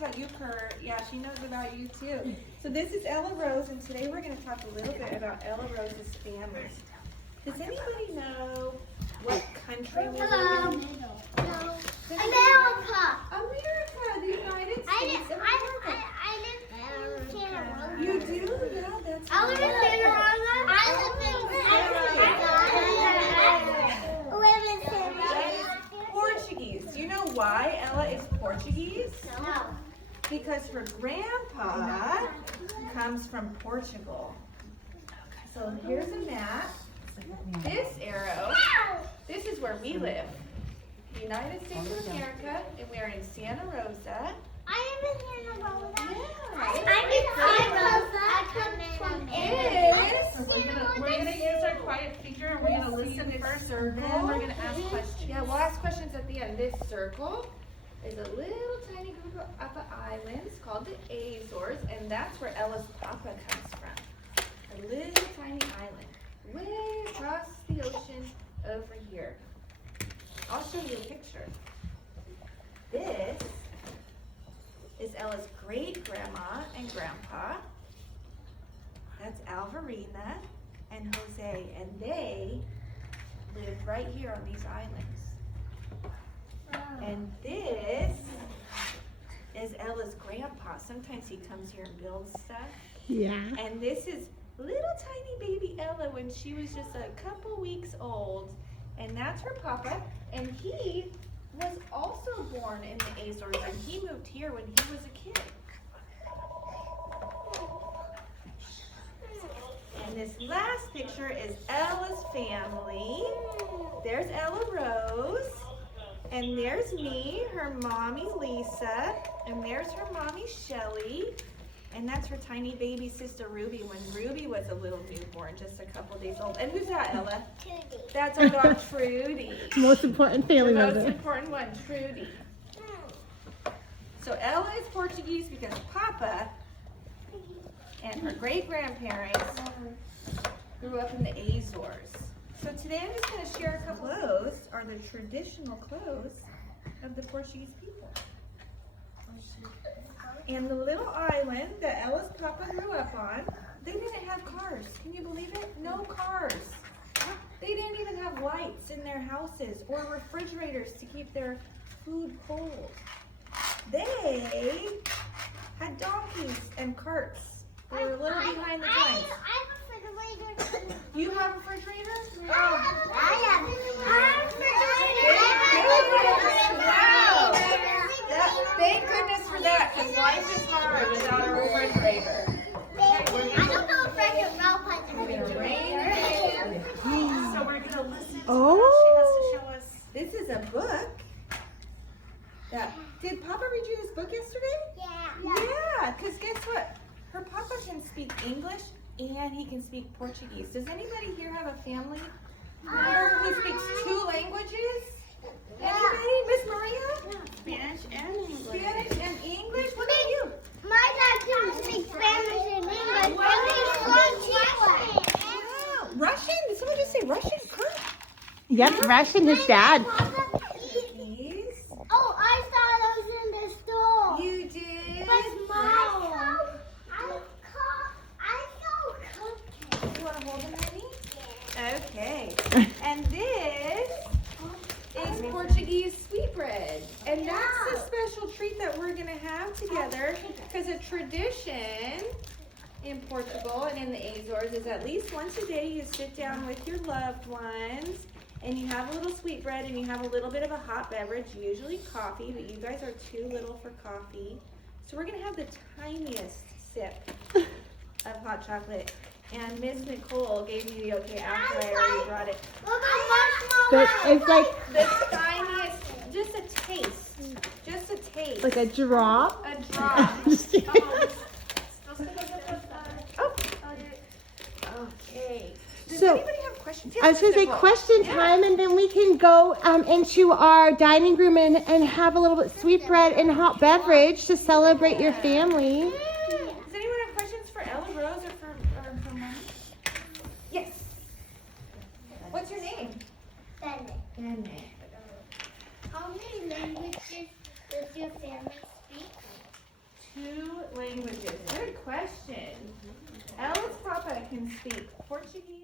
about you, Kurt. Yeah, she knows about you too. So this is Ella Rose, and today we're going to talk a little bit about Ella Rose's family. Does anybody know what country we live in? No. America. America, the United I States live of America. in Santa Rosa. You do? Yeah, that's I live in Santa Rosa. I live in Santa Rosa. Portuguese. Do you know why Ella is Portuguese? No. Because her grandpa comes from Portugal. So here's a map. This arrow, this is where we live. The United States of America, and we are in Santa Rosa. I live in Santa Rosa. Yeah. I'm in Santa Rosa. I come from Is We're gonna use our quiet feature and we're gonna listen first and then we're gonna ask questions. yeah, we'll ask questions at the end. This circle is a little tiny group of islands called the Azores, and that's where Ella's papa comes from. A little tiny island, way across the ocean over here. I'll show you a picture. This is Ella's great grandma and grandpa. That's Alvarina and Jose, and they live right here on these islands. And this is Ella's grandpa. Sometimes he comes here and builds stuff. Yeah. And this is little tiny baby Ella when she was just a couple weeks old. And that's her papa. And he was also born in the Azores, and he moved here when he was a kid. And this last picture is Ella's family. There's Ella Rose. And there's me, her mommy Lisa. And there's her mommy Shelly. And that's her tiny baby sister Ruby when Ruby was a little newborn, just a couple days old. And who's that, Ella? Trudy. That's our dog Trudy. Most important family The most member. important one, Trudy. So Ella is Portuguese because Papa and her great-grandparents grew up in the Azores. So today I'm just going to share a couple clothes, are the traditional clothes of the Portuguese people. And the little island that Ella's papa grew up on, they didn't have cars. Can you believe it? No cars. They didn't even have lights in their houses or refrigerators to keep their food cold. They had donkeys and carts. They were a little behind the times. I have a refrigerator. You have a refrigerator? Wow. Thank goodness for that, because life is hard without a refrigerator. I don't know if I can melt my refrigerator. So we're gonna listen to Oh. what she has to show us. This is a book. Did Papa read you this book yesterday? Yeah. Yeah, because guess what? Her Papa can speak English and he can speak Portuguese. Does anybody here have a family member who speaks two languages? Anybody? Miss Maria? Spanish and English. Spanish and English? What about you? My dad can speak Spanish and English. Wow. Wow. Russian? Did someone just say Russian? Kurt? Yep, Russian, his dad. Portuguese? Oh, I saw those in the store. You did? But Mom, I saw cookies. You want to hold them, Annie? Okay. And this is Portuguese sweetbread. And that's a special treat that we're going to have together because a tradition in Portugal and in the Azores is at least once a day you sit down with your loved ones and you have a little sweetbread and you have a little bit of a hot beverage, usually coffee, but you guys are too little for coffee. So we're going to have the tiniest sip of hot chocolate. And Miss Nicole gave me the okay after I already brought it. Look at But it's like The tiniest, just a taste. Just a taste. a drop. A drop. Oh. Okay. Does So, anybody have questions? I was going to say question time, and then we can go into our dining room and have a little bit sweetbread and hot beverage to celebrate your family. Does anyone have questions for Ella Rose or for Mom? Yes. What's your name? How many languages does your family speak? can speak Portuguese.